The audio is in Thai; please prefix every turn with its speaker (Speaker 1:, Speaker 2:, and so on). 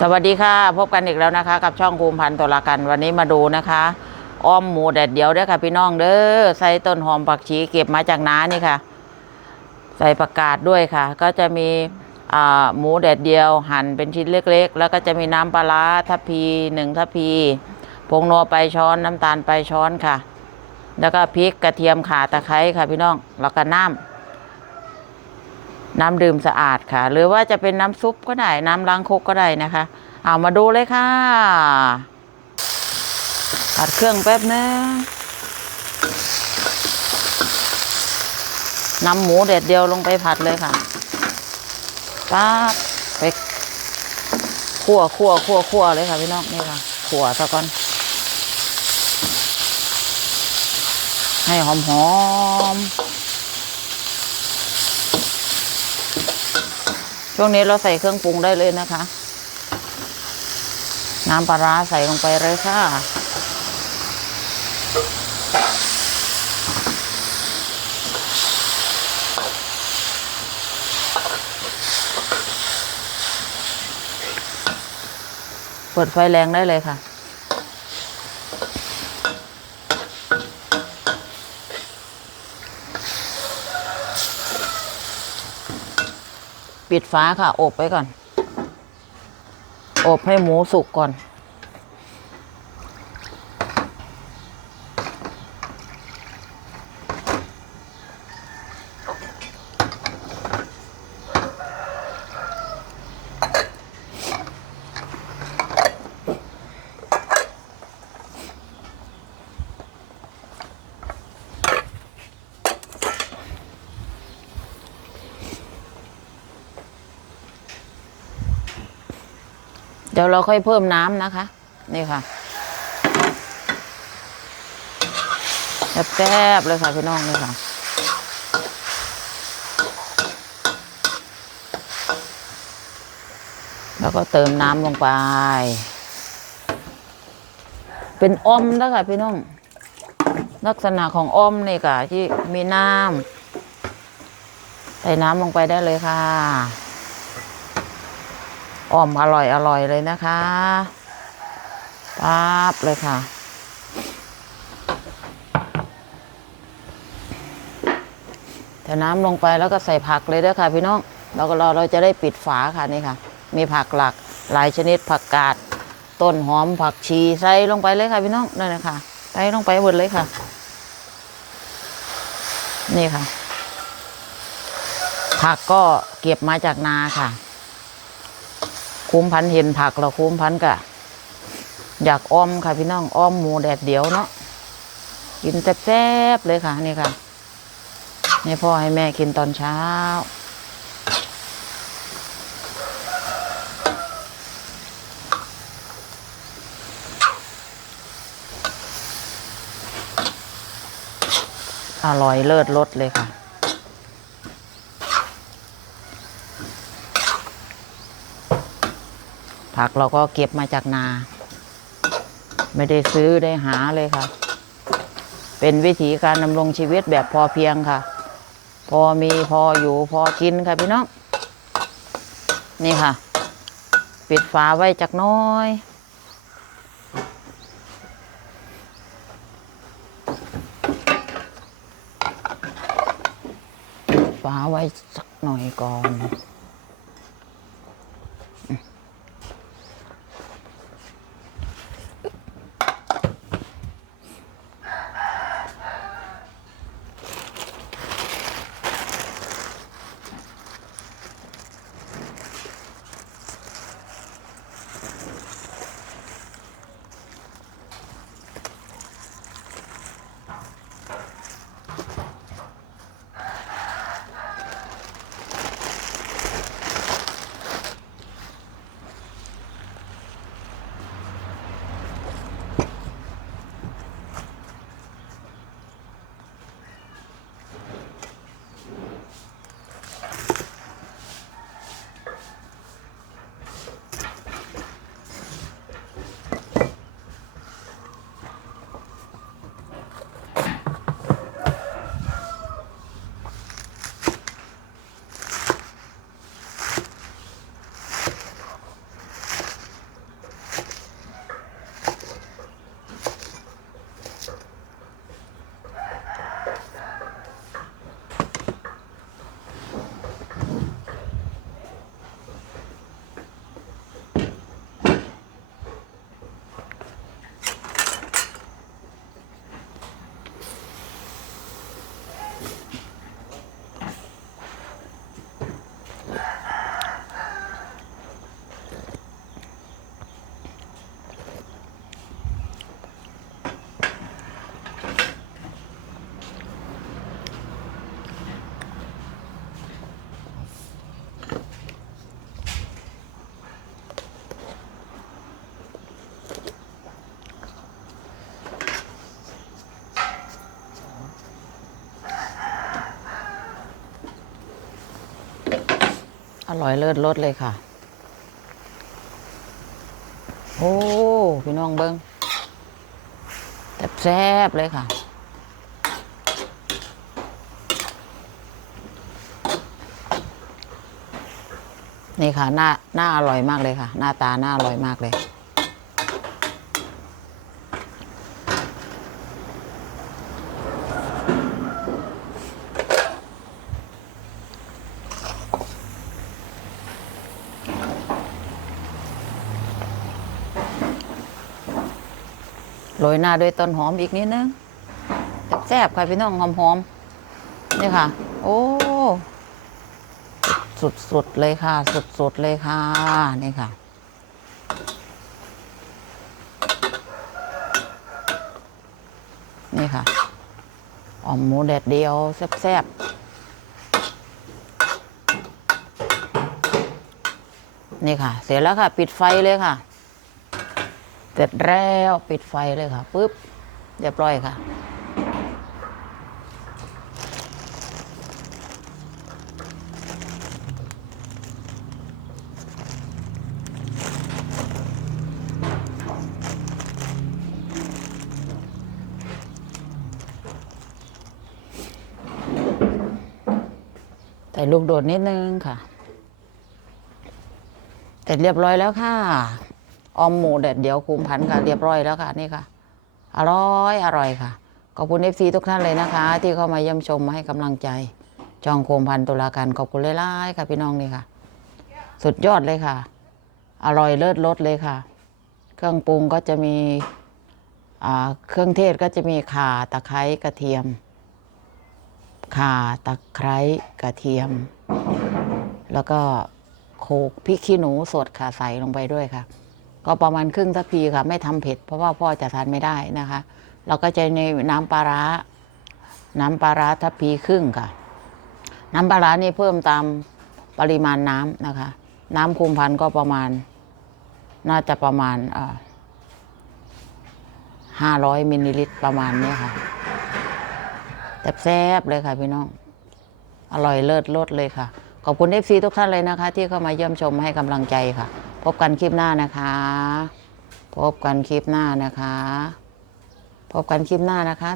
Speaker 1: สวัสดีค่ะ พบกันอีกแล้วนะคะ กับช่องภูมิพันธ์ตุลากันวันนี้มาดูนะคะอ้อมหมูแดดเดียวเด้อค่ะ พี่น้องเด้อใส่ต้นหอมผักชีเก็บมาจากน้านี่ค่ะ ใส่ประกาศด้วยค่ะ ก็จะมีหมูแดดเดียวหั่นเป็นชิ้นเล็ก ๆ แล้วก็จะมีน้ำปลาร้าทัพพีหนึ่งทัพพีผงนัวไปช้อนน้ำตาลไปช้อนค่ะ แล้วก็พริกกระเทียมข่าตะไคร้ค่ะพี่น้องแล้วก็น้ำ น้ำดื่มสะอาดค่ะ หรือว่าจะเป็นน้ำซุปก็ได้ น้ำล้างครกก็ได้นะคะ เอามาดูเลยค่ะผัดเครื่องแป๊บนึงนำหมูเด็ดเดียวลงไปผัดเลยค่ะปั๊บไปคั่วคั่วคั่วคั่วเลยค่ะพี่น้องนี่ค่ะคั่วซะก่อนให้หอมหอม ช่วงนี้เราใส่เครื่องปรุงได้เลยนะคะ น้ำปลาร้าใส่ลงไปเลยค่ะ เปิดไฟแรงได้เลยค่ะ ปิดฟ้าค่ะ อบไว้ก่อน อบให้หมูสุกก่อน เดี๋ยวเราค่อยเพิ่มน้ำนะคะ นี่ค่ะแซ่บๆเลยค่ะพี่น้องนี่ค่ะแล้วก็เติมน้ำลงไป เป็นอมแล้วค่ะพี่น้อง ลักษณะของอ้อมนี่ค่ะ ที่มีน้ำใส่น้ำลงไปได้เลยค่ะ อ้อมอร่อยอร่อยเลยนะคะปั๊บเลยค่ะ แต่น้ำลงไปแล้วก็ใส่ผักเลยด้อค่ะ พี่น้องเราก็รอเราจะได้ปิดฝาค่ะนี่ค่ะ มีผักหลักหลายชนิดผักกาดต้นหอมผักชีใส่ลงไปเลยค่ะพี่น้องนั่นเลยค่ะใส่ลงไปหมดเลยค่ะ นี่ค่ะผักก็เก็บมาจากนาค่ะ คุ้มพันเห็นผักเราคุ้มพันกะอยากอ้อมค่ะพี่น้องอ้อมหมูแดดเดียวเนาะกินแซ่บๆเลยค่ะนี่ค่ะให้พ่อให้แม่กินตอนเช้า อร่อยเลิศรสเลยค่ะ ผักเราก็เก็บมาจากนา ไม่ได้ซื้อได้หาเลยค่ะ เป็นวิถีการดำรงชีวิตแบบพอเพียงค่ะ พอมีพออยู่พอกินค่ะพี่น้อง นี่ค่ะ ปิดฝาไว้จักน้อยฝาไว้สักหน่อยก่อน อร่อยเลิศรสเลยค่ะ โอ้พี่น้องเบิ้งแซ่บเลยค่ะนี่ค่ะหน้าหน้าอร่อยมากเลยค่ะ หน้าตาหน้าอร่อยมากเลย โรยหน้าด้วยต้นหอมอีกนิดนึงแซ่บๆค่ะพี่น้องหอมๆนี่ค่ะ โอ้สุดๆเลยค่ะ สุดๆเลยค่ะนี่ค่ะนี่ค่ะอ่อมหมูแดดเดียวแซ่บๆนี่ค่ะ เสร็จแล้วค่ะ ปิดไฟเลยค่ะ เสร็จแล้วปิดไฟเลยค่ะปุ๊บเรียบร้อยค่ะ ใส่ลูกโดดนิดนึงค่ะ เสร็จเรียบร้อยแล้วค่ะ ออมหมูแดดเดียวคุมพันค่ะเรียบร้อยแล้วค่ะนี่ค่ะ อร่อยอร่อยค่ะ ขอบคุณเอฟซีทุกท่านเลยนะคะ ที่เข้ามาเยี่ยมชมมาให้กำลังใจ จองโคมพันตุลาการขอบคุณหลายๆค่ะพี่น้องนี่ค่ะ สุดยอดเลยค่ะ อร่อยเลิศรสเลยค่ะ เครื่องปรุงก็จะมีเครื่องเทศก็จะมีข่าตะไคร้กระเทียมข่าตะไคร้กระเทียม แล้วก็โขลกพริกขี้หนูสดค่ะใส่ลงไปด้วยค่ะ ก็ประมาณครึ่งทัพพีค่ะ ไม่ทำเผ็ดเพราะว่าพ่อจะทานไม่ได้นะคะ เราก็จะในน้ำปลาร้า น้ำปลาร้าทัพพีครึ่งค่ะ น้ำปลาร้านี่เพิ่มตามปริมาณน้ำนะคะ น้ำคุมพันก็ประมาณ น่าจะประมาณห้าร้อยมิลลิลิตรประมาณนี้ค่ะแซ่บๆเลยค่ะพี่น้อง อร่อยเลิศรสเลยค่ะ ขอบคุณเอฟซีทุกท่านเลยนะคะ ที่เข้ามาเยี่ยมชมให้กำลังใจค่ะ พบกันคลิปหน้านะคะ พบกันคลิปหน้านะคะ พบกันคลิปหน้านะคะ